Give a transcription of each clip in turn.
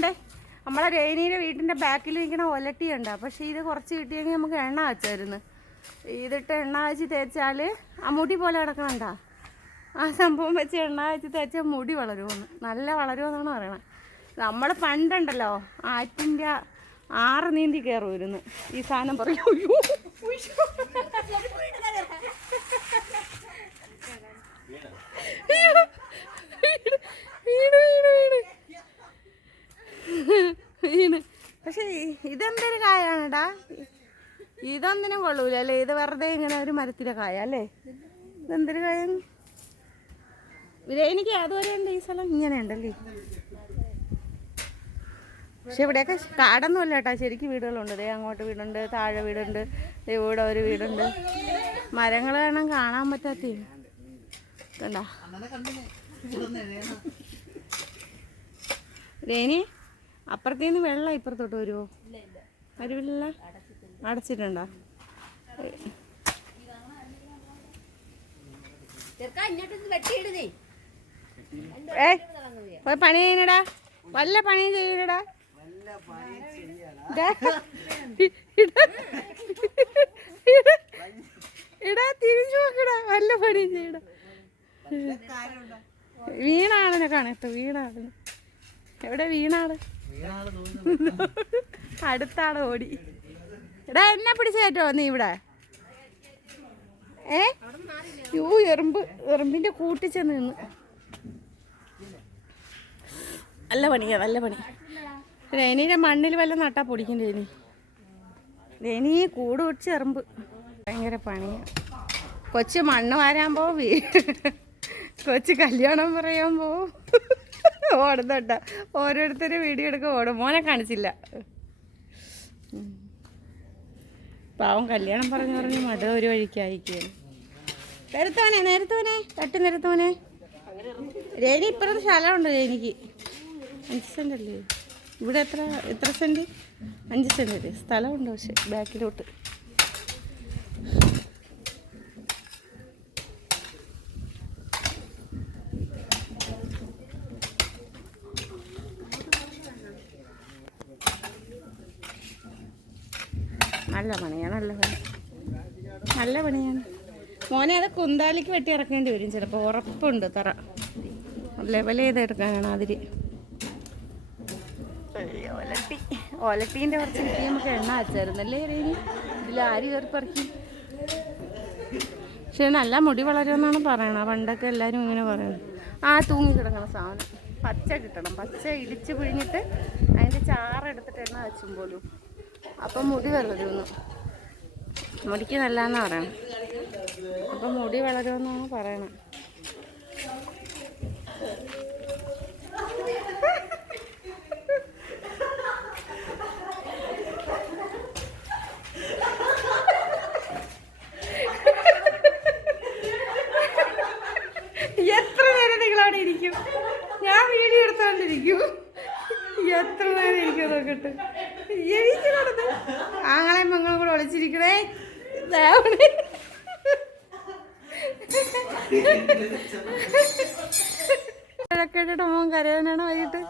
ഇതണ്ടേ നമ്മളെ രേനീടെ വീട്ടിന്റെ ബാക്കിൽ ഇരിക്കണ ഒലട്ടിയുണ്ട്. പക്ഷേ ഇത് കുറച്ച് കിട്ടിയെങ്കിൽ നമുക്ക് എണ്ണ വെച്ചായിരുന്നു. ഇതിട്ട് എണ്ണ വെച്ച് തേച്ചാൽ മുടി പോലെ കിടക്കണണ്ട? ആ സംഭവം വെച്ച് എണ്ണ വെച്ച് തേച്ചാൽ മുടി വളരുമെന്ന് നല്ല വളരുമെന്നാണ് പറയണത്. നമ്മൾ പണ്ടുണ്ടല്ലോ ആറ്റിന്റെ ആറ് നീന്തി കയറുമായിരുന്നു ഈ സാധനം പറയും "അയ്യോ, ഉയ്യോ." അയ്യോ, വീണ്, വീണ്, വീണ്, വീണ്. വീണ് പക്ഷെ ഇതെന്തൊരു കായാണെടാ? ഇതൊന്നിനും കൊള്ളൂല അല്ലേ? ഇത് വെറുതെ ഇങ്ങനെ ഒരു മരത്തിലെ കായ അല്ലേ? ഇതെന്തൊരു കായ? ഇത് എനിക്ക് അതുവരെ ഉണ്ട് ഈ സ്ഥലം ഇങ്ങനെ ഉണ്ടല്ലേ? പക്ഷെ ഇവിടെയൊക്കെ കാടൊന്നും അല്ല കേട്ടോ. ശരിക്കും വീടുകളുണ്ട്. ദേ അങ്ങോട്ട് വീടുണ്ട് താഴെ വീടുണ്ട് ദേ ഇവിടെ ഒരു വീടുണ്ട്. മരങ്ങൾ വേണം കാണാൻ പറ്റാത്ത. കണ്ടാ? അപ്പുറത്തേന്ന് വെള്ളം ഇപ്പുറത്തോട്ട് വരുമോ വരുവില്ല. അടച്ചിട്ടുണ്ടോ? ഏ പോയി പണി ചെയ്യണടാ. വല്ല പണിയും ചെയ്യണടാ. ഇടാ, തിരിച്ചു നോക്കടാ. വല്ല പണിയും ചെയ്യടാ. വീണാടനെ കാണട്ടോ വീണാണ് എവിടെ വീണാട് അടുത്താട് ഓടി. എടാ എന്നെ പിടിച്ചു കയറ്റോ നീ ഇവിടെ? ഏ? യൂ എറുമ്പ് എറുമ്പിന്റെ കൂട്ടിൽ ചെന്ന് നിന്ന്. നല്ല പണിയാ നല്ല പണി. രേനീനെ മണ്ണിൽ വല്ല നട്ടാ പൊടിക്കും രേനി രേനി കൂട് പൊടിച്ച് എറുമ്പ്. ഭയങ്കര പണിയാ. കൊച്ചു മണ്ണ് വാരാൻ പോവും കൊച്ചു കല്യാണം പറയാൻ പോവും. ഓടുന്നുണ്ട. ഓരോരുത്തരും വീഡിയോ എടുക്കുക ഓടും. മോനെ കാണിച്ചില്ല. പാവം കല്യാണം പറഞ്ഞു പറഞ്ഞു മത ഒരു വഴിക്കായിരിക്കും. നിരത്തോനെ നിരത്തോനെ. തട്ടി നിരത്തോനെ. രേനി ഇപ്പുറത്ത് സ്ഥലമുണ്ട് രേനിക്ക്. അഞ്ച് സെന്റ് അല്ലേ? ഇവിടെ എത്ര എത്ര സെന്റ് അഞ്ച് അല്ലേ? സ്ഥലമുണ്ട് പക്ഷെ ബാക്കിലോട്ട് നല്ല പണിയാണ് നല്ല പണി. നല്ല പണിയാണ് മോനെ അത് കുന്താലിക്ക് വെട്ടി ഇറക്കേണ്ടി വരും ചിലപ്പോൾ ഉറപ്പുണ്ട് തറ. ലെവൽ ചെയ്ത് എടുക്കാനാണ് അതിര് ഒലട്ടി ഒലട്ടീന്റെ കുറച്ച് കിട്ടി നമുക്ക് എണ്ണ വെച്ചായിരുന്നല്ലേ റേനി ഇതിൽ ആര് കയറി പറിക്കും. പക്ഷെ നല്ല മുടി വളരുമെന്നാണ് പറയണത്. പണ്ടൊക്കെ എല്ലാവരും ഇങ്ങനെ പറയുന്നത് ആ തൂങ്ങി കിടക്കണം സാധനം. പച്ച കിട്ടണം. പച്ച ഇടിച്ച് പിഴിഞ്ഞിട്ട് അതിന്റെ ചാറെടുത്തിട്ട് എണ്ണ വെച്ചും പോലും. അപ്പം മുടി വളരുമെന്ന്. മുടിക്ക് നല്ലതെന്നാണ് പറയണം അപ്പം മുടി വളരുമെന്നാണ് പറയണം എത്ര നേരം നിങ്ങളവിടെ ഇരിക്കും? ഞാൻ വീഡിയോ എടുത്തോണ്ടിരിക്കും എത്ര നേരം ഇരിക്കും നോക്കട്ടെ. ആങ്ങളെ മങ്ങളും കൂടെ ഒളിച്ചിരിക്കണേ. കിഴക്കേട്ടിട്ട് മോൻ കരയാനാണ് വൈകിട്ട്.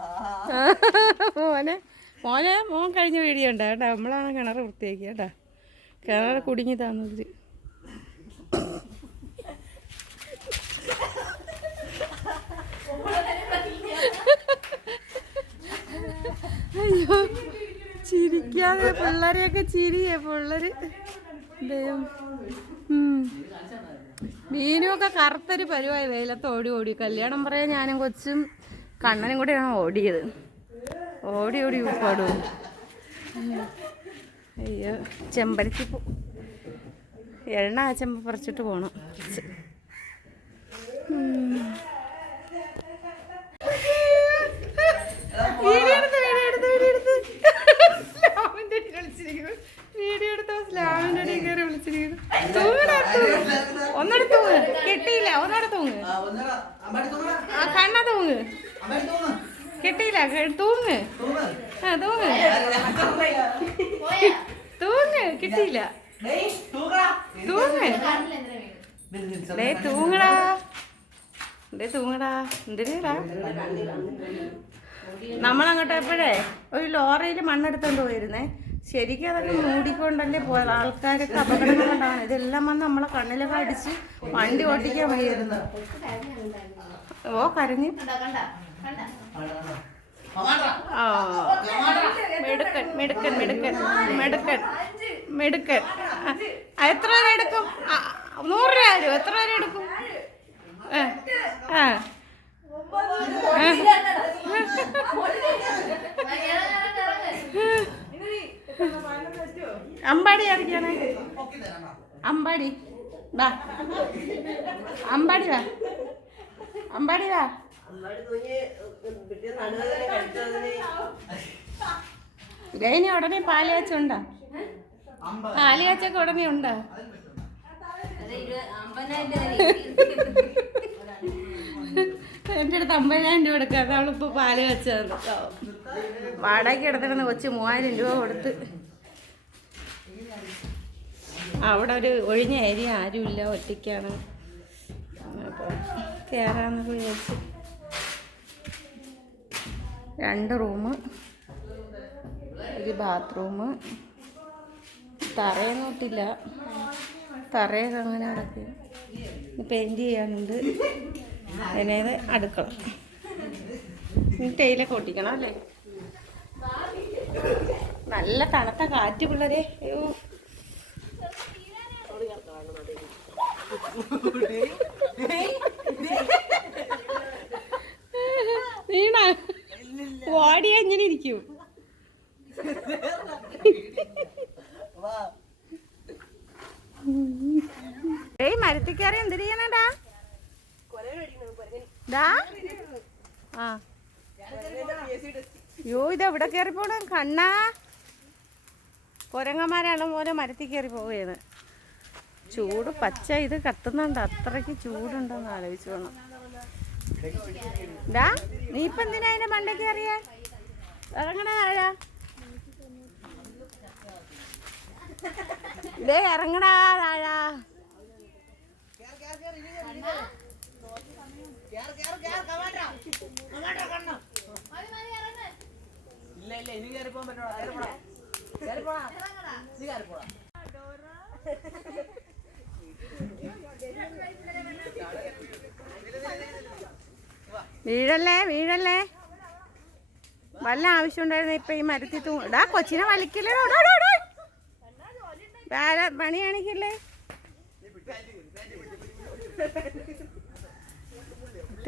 മോനെ മോനെ മോൻ കഴിഞ്ഞ വീഡിയോ കേട്ടോ. നമ്മളാണ് കിണർ വൃത്തിയാക്കിയ കേട്ടോ. കിണർ കുടുങ്ങി താന്നത് അയ്യോ. ചിരിക്കാതെ പിള്ളേരെയൊക്കെ ചിരിയേ പിള്ളേര്. മീനുമൊക്കെ കറുത്തൊരു പരിവായി വെയിലത്ത് ഓടി ഓടി. കല്യാണം പറയാൻ ഞാനും കൊച്ചും കണ്ണനും കൂടെയാണ് ഓടിയത്. ഓടി ഓടി പാടും അയ്യോ ചെമ്പരത്തി പോ എണ്ണ ചെമ്പ് പറിച്ചിട്ട് പോണം ഉം. വീഡിയോ എടുത്ത്, വീഡിയോ എടുത്ത്, വീഡിയോ എടുത്ത്. സ്ലാമിന്റെ അടിയിൽ വിളിച്ചിരിക്കുന്നു. വീഡിയോ എടുത്ത സ്ലാമിന്റെ അടിയിൽ കയറി വിളിച്ചിരിക്കുന്നു. തൂങ്ങടാ, തൂങ്ങ്. ഒന്നൂടെ തൂങ്ങ് കിട്ടിയില്ല ഒന്നൂടെ തൂങ്ങ് ആ കണ്ണ തൂങ്ങ് കിട്ടിയില്ല ക- തൂങ്ങ് ആ തൂങ്ങ്. കിട്ടിയില്ല. തൂങ്ങടാ. തൂങ്ങടാ. എന്തിനാ നമ്മളങ്ങോട്ട് എപ്പോഴേ? ഒരു ലോറയിൽ മണ്ണെടുത്തോണ്ട് പോയിരുന്നേ. ശരിക്കും അതൊക്കെ മൂടിക്കൊണ്ടല്ലേ പോയത്? ആൾക്കാരൊക്കെ അപകടങ്ങളുണ്ടാവണം ഇതെല്ലാം വന്ന് നമ്മളെ കണ്ണിലൊക്കെ അടിച്ച് വണ്ടി ഓട്ടിക്കാൻ വയ്യായിരുന്നു ഓ കരഞ്ഞു. മിടുക്കൻ മിടുക്കൻ മിടുക്കൻ മിടുക്കൻ മിടുക്കൻ. എത്ര വരെ എടുക്കും? നൂറ് രൂപ എത്ര വരെ എടുക്കും? അമ്പാടി അറിയാനേ അമ്പാടി. വാ. അമ്പാടി വാ. അമ്പാടി വാ ഇനി ഉടനെ പാലിയാച്ചുണ്ടോ പാലിയാച്ചൊക്കെ ഉടനെ ഉണ്ടോ? എന്റെ അടുത്ത് അമ്പതിനായിരം രൂപ എടുക്കാം അവളിപ്പോൾ പാൽ വെച്ചത് വാടകയ്ക്ക് എടുത്തിരുന്ന കൊച്ചു മൂവായിരം രൂപ കൊടുത്ത്. അവിടെ ഒരു ഒഴിഞ്ഞ ഏരിയ ആരുമില്ല ഒറ്റയ്ക്കാണ്. അപ്പോൾ കയറാമെന്നൊക്കെ വിചാരിച്ചു. രണ്ട് റൂം ഒരു ബാത്റൂം തറയൊന്നുമിട്ടില്ല തറയൊക്കെ അങ്ങനെ കിടക്കുക പെയിന്റ് ചെയ്യാനുണ്ട്. അതിനേത് അടുക്കള. തേയില ടൈലൊക്കെ ഒട്ടിക്കണം അല്ലേ? നല്ല തണുത്ത കാറ്റ് പിള്ളേരെ. അയ്യോ വീണ ഓടി എങ്ങനെ ഇരിക്കും ഏയ് കയറി എന്തിനു ചെയ്യണേടാ യോ ഇത് എവിടെ കയറി പോണ? കണ്ണാ. കുരങ്ങന്മാരാണ് മോനെ മരത്തിൽ കയറി പോവുകയാണ് ചൂട് പച്ച ഇത് കത്തുന്നുണ്ട്. അത്രയ്ക്ക് ചൂടുണ്ടെന്ന് ആലോചിച്ചു വേണം ഡാ നീ ഇപ്പൊ എന്തിനാ അതിന്റെ മണ്ടയ്ക്ക് അറിയാ ഇറങ്ങണേ താഴാ ദേ ഇറങ്ങടാ താഴാ വീഴല്ലേ വീഴല്ലേ? വല്ല ആവശ്യം ഉണ്ടായിരുന്നു ഇപ്പൊ ഈ മരത്തിൽ തൂടാ കൊച്ചിനെ വലിക്കില്ലേ? പണി കാണിക്കില്ലേ?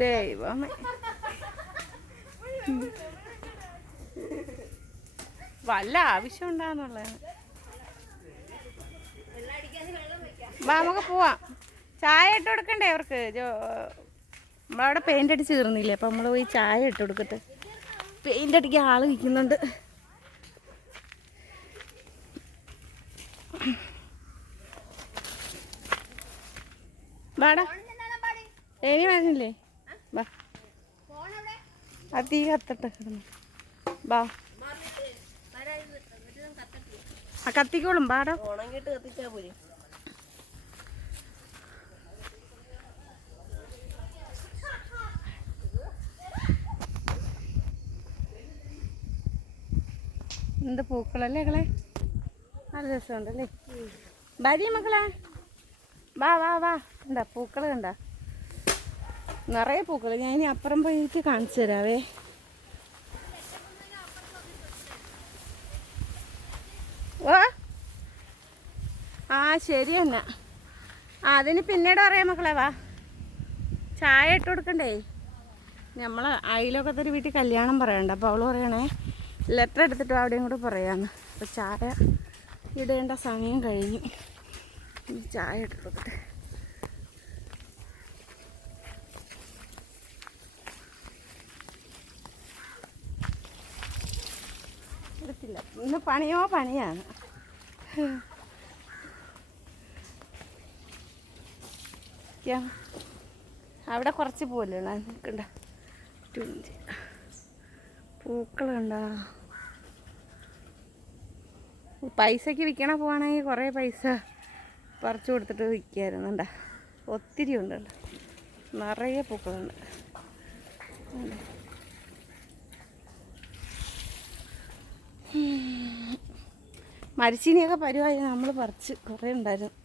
ദൈവമേ. വല്ല ആവശ്യം ഉണ്ടാന്നുള്ളതാണ് വാ നമുക്ക് പോവാം. ചായ ഇട്ട് കൊടുക്കണ്ടേ അവർക്ക്? ജോ നമ്മളവിടെ പെയിന്റ് അടിച്ച് തീർന്നില്ലേ അപ്പം നമ്മൾ പോയി ചായ ഇട്ട് കൊടുക്കട്ടെ. പെയിന്റ് അടിക്കാൻ ആൾ നിൽക്കുന്നുണ്ട്. വാടാ. ഏനി വേണില്ലേ വാ. ആ തീ കത്തട്ടെ കിടന്നു. വാ. ആ കത്തിക്കോളും. വാടാ. ഉണങ്ങിയിട്ട് കത്തിച്ചാ പോരെ എന്ത് പൂക്കളല്ലേ ഇങ്ങളെ നല്ല രസമുണ്ടല്ലേ? ഭാര്യ മക്കളെ? വാ വാ വാ. കണ്ട പൂക്കൾ കണ്ട. നിറയെ പൂക്കൾ ഞാൻ ഇനി അപ്പുറം പോയിട്ട് കാണിച്ചു തരാവേ. ഓ. ആ ശരി എന്നാ. അതിന് പിന്നീട് പറയാം മക്കളെ വാ. ചായ ഇട്ട് കൊടുക്കണ്ടേ? നമ്മൾ അയിലൊക്കെ ഒരു വീട്ടിൽ കല്യാണം പറയണ്ട. അപ്പോൾ അവൾ പറയണേ ലെറ്റർ എടുത്തിട്ട് അവിടെയും കൂടെ പറയാമെന്ന് അപ്പോൾ ചായ ഇടേണ്ട സമയം കഴിഞ്ഞു. ഇനി ചായ ഇട്ട് കൊടുക്കട്ടെ എടുത്തില്ല. ഇന്ന് പണിയോ പണിയാണ്. അവിടെ കുറച്ച് പോലെ നിൽക്കണ്ട. പൂക്കളുണ്ടോ? പൈസക്ക് വിൽക്കണ പോവാണെങ്കിൽ കുറേ പൈസ. പറിച്ചു കൊടുത്തിട്ട് നിൽക്കുകയായിരുന്നു എന്താ ഒത്തിരി ഉണ്ട് നിറയെ പൂക്കളുണ്ട്. മരിച്ചിനെയൊക്കെ പരുവായി നമ്മൾ പറിച്ച് കുറേ ഉണ്ടായിരുന്നു.